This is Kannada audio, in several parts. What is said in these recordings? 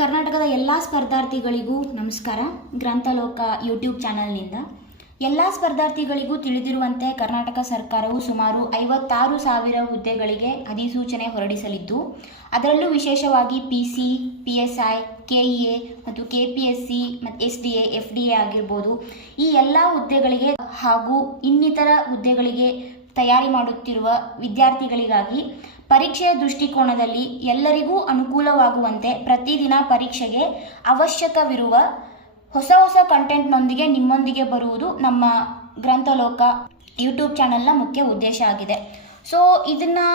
ಕರ್ನಾಟಕದ ಎಲ್ಲ ಸ್ಪರ್ಧಾರ್ಥಿಗಳಿಗೂ ನಮಸ್ಕಾರ. ಗ್ರಂಥಲೋಕ ಯೂಟ್ಯೂಬ್ ಚಾನಲ್ನಿಂದ ಎಲ್ಲ ಸ್ಪರ್ಧಾರ್ಥಿಗಳಿಗೂ ತಿಳಿದಿರುವಂತೆ ಕರ್ನಾಟಕ ಸರ್ಕಾರವು ಸುಮಾರು 56,000 ಹುದ್ದೆಗಳಿಗೆ ಅಧಿಸೂಚನೆ ಹೊರಡಿಸಲಿದ್ದು, ಅದರಲ್ಲೂ ವಿಶೇಷವಾಗಿ PC, PSI, KEA ಮತ್ತು KPSC ಮತ್ತು SDA, FDA ಆಗಿರ್ಬೋದು, ಈ ಎಲ್ಲ ಹುದ್ದೆಗಳಿಗೆ ಹಾಗೂ ಇನ್ನಿತರ ಹುದ್ದೆಗಳಿಗೆ ತಯಾರಿ ಮಾಡುತ್ತಿರುವ ವಿದ್ಯಾರ್ಥಿಗಳಿಗಾಗಿ ಪರೀಕ್ಷೆಯ ದೃಷ್ಟಿಕೋನದಲ್ಲಿ ಎಲ್ಲರಿಗೂ ಅನುಕೂಲವಾಗುವಂತೆ ಪ್ರತಿದಿನ ಪರೀಕ್ಷೆಗೆ ಅವಶ್ಯಕವಿರುವ ಹೊಸ ಕಂಟೆಂಟ್ನೊಂದಿಗೆ ನಿಮ್ಮೊಂದಿಗೆ ಬರುವುದು ನಮ್ಮ ಗ್ರಂಥಲೋಕ ಯೂಟ್ಯೂಬ್ ಚಾನಲ್ನ ಮುಖ್ಯ ಉದ್ದೇಶ ಆಗಿದೆ. ಸೊ ಇದನ್ನು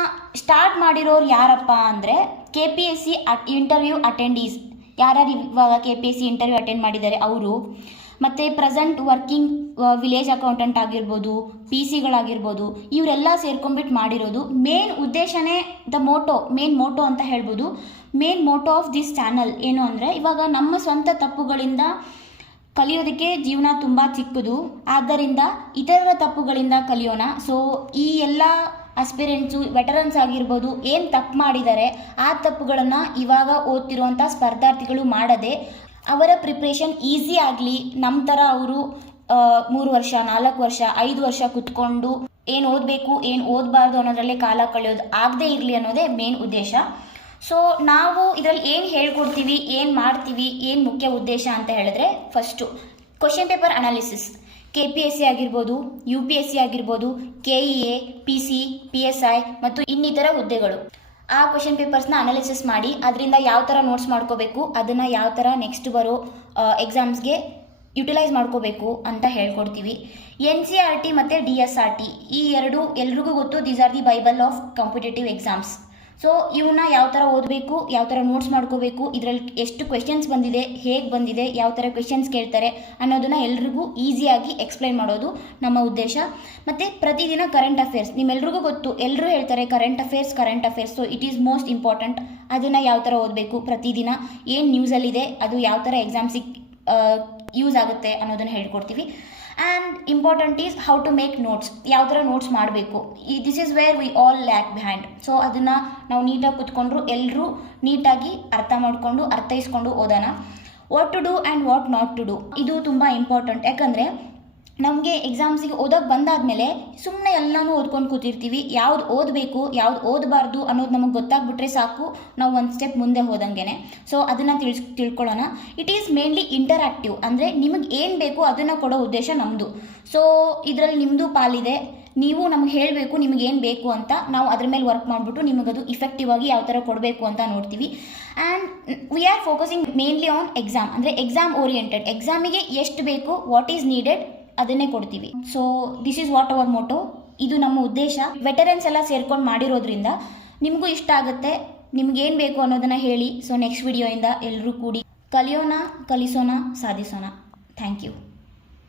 ಸ್ಟಾರ್ಟ್ ಮಾಡಿರೋರು ಯಾರಪ್ಪ ಅಂದರೆ KPSC ಇಂಟರ್ವ್ಯೂ ಅಟೆಂಡೀಸ್. ಯಾರ್ಯಾರು ಇವಾಗ KPSC ಇಂಟರ್ವ್ಯೂ ಅಟೆಂಡ್ ಮಾಡಿದ್ದಾರೆ ಅವರು, ಮತ್ತು ಪ್ರೆಸೆಂಟ್ ವರ್ಕಿಂಗ್ ವಿಲೇಜ್ ಅಕೌಂಟೆಂಟ್ ಆಗಿರ್ಬೋದು, PCಗಳಾಗಿರ್ಬೋದು, ಇವರೆಲ್ಲ ಸೇರ್ಕೊಂಡ್ಬಿಟ್ಟು ಮಾಡಿರೋದು. ಮೇನ್ ಉದ್ದೇಶನೇ ಮೇನ್ ಮೋಟೋ ಅಂತ ಹೇಳ್ಬೋದು. Main motto of this channel ಏನು ಅಂದರೆ, ಇವಾಗ ನಮ್ಮ ಸ್ವಂತ ತಪ್ಪುಗಳಿಂದ ಕಲಿಯೋದಕ್ಕೆ ಜೀವನ ತುಂಬ ಚಿಕ್ಕದು, ಆದ್ದರಿಂದ ಇತರರ ತಪ್ಪುಗಳಿಂದ ಕಲಿಯೋಣ. ಸೊ ಈ ಎಲ್ಲ ಆಸ್ಪಿರೆಂಟ್ಸು, ವೆಟರನ್ಸ್ ಆಗಿರ್ಬೋದು, ಏನು ತಪ್ಪು ಮಾಡಿದ್ದಾರೆ ಆ ತಪ್ಪುಗಳನ್ನು ಇವಾಗ ಓದ್ತಿರುವಂಥ ಸ್ಪರ್ಧಾರ್ಥಿಗಳು ಮಾಡದೆ ಅವರ ಪ್ರಿಪ್ರೇಷನ್ ಈಸಿ ಆಗಲಿ, ನಮ್ಮ ಥರ ಅವರು 3 ವರ್ಷ 4 ವರ್ಷ 5 ವರ್ಷ ಕುತ್ಕೊಂಡು ಏನು ಓದಬೇಕು ಏನು ಓದಬಾರ್ದು ಅನ್ನೋದ್ರಲ್ಲೇ ಕಾಲ ಕಳೆಯೋದು ಆಗದೇ ಇರಲಿ ಅನ್ನೋದೇ ಮೇನ್ ಉದ್ದೇಶ. ಸೊ ನಾವು ಇದರಲ್ಲಿ ಏನು ಹೇಳ್ಕೊಡ್ತೀವಿ, ಏನು ಮಾಡ್ತೀವಿ, ಏನು ಮುಖ್ಯ ಉದ್ದೇಶ ಅಂತ ಹೇಳಿದ್ರೆ, first question paper analysis. KPSC ಆಗಿರ್ಬೋದು, UPSC ಆಗಿರ್ಬೋದು, KEA, PC, PSI ಮತ್ತು ಇನ್ನಿತರ ಹುದ್ದೆಗಳು. ಆ ಕ್ವಶನ್ ಪೇಪರ್ಸ್ನ ಅನಾಲಿಸಿಸ್ ಮಾಡಿ ಅದರಿಂದ ಯಾವ ಥರ ನೋಟ್ಸ್ ಮಾಡ್ಕೋಬೇಕು, ಅದನ್ನು ಯಾವ ಥರ ನೆಕ್ಸ್ಟ್ ಬರೋ ಎಕ್ಸಾಮ್ಸ್ಗೆ ಯುಟಿಲೈಸ್ ಮಾಡ್ಕೋಬೇಕು ಅಂತ ಹೇಳ್ಕೊಡ್ತೀವಿ. NCERT ಮತ್ತು DSRT ಈ ಎರಡು ಎಲ್ರಿಗೂ ಗೊತ್ತು. These are the Bible of competitive exams. So ಇವನ್ನ ಯಾವ ಥರ ಓದಬೇಕು, ಯಾವ ಥರ ನೋಟ್ಸ್ ಮಾಡ್ಕೋಬೇಕು, ಇದರಲ್ಲಿ ಎಷ್ಟು ಕ್ವೆಶನ್ಸ್ ಬಂದಿದೆ, ಹೇಗೆ ಬಂದಿದೆ, ಯಾವ ಥರ ಕ್ವೆಶನ್ಸ್ ಕೇಳ್ತಾರೆ ಅನ್ನೋದನ್ನು ಎಲ್ರಿಗೂ ಈಸಿಯಾಗಿ ಎಕ್ಸ್ಪ್ಲೈನ್ ಮಾಡೋದು ನಮ್ಮ ಉದ್ದೇಶ. ಮತ್ತು ಪ್ರತಿದಿನ ಕರೆಂಟ್ ಅಫೇರ್ಸ್, ನಿಮ್ಮೆಲ್ರಿಗೂ ಗೊತ್ತು, ಎಲ್ಲರೂ ಹೇಳ್ತಾರೆ current affairs. So it is most important. ಅದನ್ನು ಯಾವ ಥರ ಓದಬೇಕು, ಪ್ರತಿದಿನ ಏನು ನ್ಯೂಸಲ್ಲಿದೆ ಅದು ಯಾವ ಥರ ಎಕ್ಸಾಮ್ಸಿಗೆ ಯೂಸ್ ಆಗುತ್ತೆ ಅನ್ನೋದನ್ನು ಹೇಳ್ಕೊಡ್ತೀವಿ. And important is how to make notes, ಯಾವ ಥರ ನೋಟ್ಸ್ ಮಾಡಬೇಕು. This is where we all lack behind. So ಅದನ್ನು ನಾವು ನೀಟಾಗಿ ಕುತ್ಕೊಂಡ್ರು ಎಲ್ಲರೂ ನೀಟಾಗಿ ಅರ್ಥ ಮಾಡಿಕೊಂಡು ಅರ್ಥೈಸ್ಕೊಂಡು ಓದೋಣ. What to do and what not to do, ಇದು ತುಂಬ ಇಂಪಾರ್ಟೆಂಟ್. ಯಾಕಂದರೆ ನಮಗೆ ಎಕ್ಸಾಮ್ಸಿಗೆ ಓದೋಕ್ಕೆ ಬಂದಾದಮೇಲೆ ಸುಮ್ಮನೆ ಎಲ್ಲನೂ ಓದ್ಕೊಂಡು ಕೂತಿರ್ತೀವಿ. ಯಾವ್ದು ಓದಬೇಕು ಯಾವ್ದು ಓದಬಾರ್ದು ಅನ್ನೋದು ನಮಗೆ ಗೊತ್ತಾಗ್ಬಿಟ್ರೆ ಸಾಕು, ನಾವು ಒಂದು ಸ್ಟೆಪ್ ಮುಂದೆ ಹೋದಂಗೆ. ಸೊ ಅದನ್ನು ತಿಳ್ಕೊಳ್ಳೋಣ. ಇಟ್ ಈಸ್ ಮೇನ್ಲಿ ಇಂಟರಾಕ್ಟಿವ್, ಅಂದರೆ ನಿಮಗೆ ಏನು ಬೇಕು ಅದನ್ನು ಕೊಡೋ ಉದ್ದೇಶ ನಮ್ಮದು. ಸೊ ಇದರಲ್ಲಿ ನಿಮ್ಮದು ಪಾಲಿದೆ. ನೀವು ನಮ್ಗೆ ಹೇಳಬೇಕು ನಿಮಗೇನು ಬೇಕು ಅಂತ, ನಾವು ಅದ್ರ ಮೇಲೆ ವರ್ಕ್ ಮಾಡಿಬಿಟ್ಟು ನಿಮಗದು ಇಫೆಕ್ಟಿವ್ ಆಗಿ ಯಾವ ಥರ ಕೊಡಬೇಕು ಅಂತ ನೋಡ್ತೀವಿ. And we are focusing mainly on exam, ಅಂದರೆ ಎಕ್ಸಾಮ್ ಓರಿಯೆಂಟೆಡ್. ಎಕ್ಸಾಮಿಗೆ ಎಷ್ಟು ಬೇಕು, ವಾಟ್ ಈಸ್ ನೀಡೆಡ್ ಅದನ್ನೇ ಕೊಡ್ತೀವಿ. So this is what our motto. ಇದು ನಮ್ಮ ಉದ್ದೇಶ. ವೆಟರನ್ಸ್ ಎಲ್ಲ ಸೇರ್ಕೊಂಡು ಮಾಡಿರೋದ್ರಿಂದ ನಿಮಗೂ ಇಷ್ಟ ಆಗುತ್ತೆ. ನಿಮ್ಗೇನು ಬೇಕು ಅನ್ನೋದನ್ನು ಹೇಳಿ. ಸೊ ನೆಕ್ಸ್ಟ್ ವಿಡಿಯೋಯಿಂದ ಎಲ್ಲರೂ ಕೂಡಿ ಕಲಿಯೋಣ, ಕಲಿಸೋಣ, ಸಾಧಿಸೋಣ. Thank you.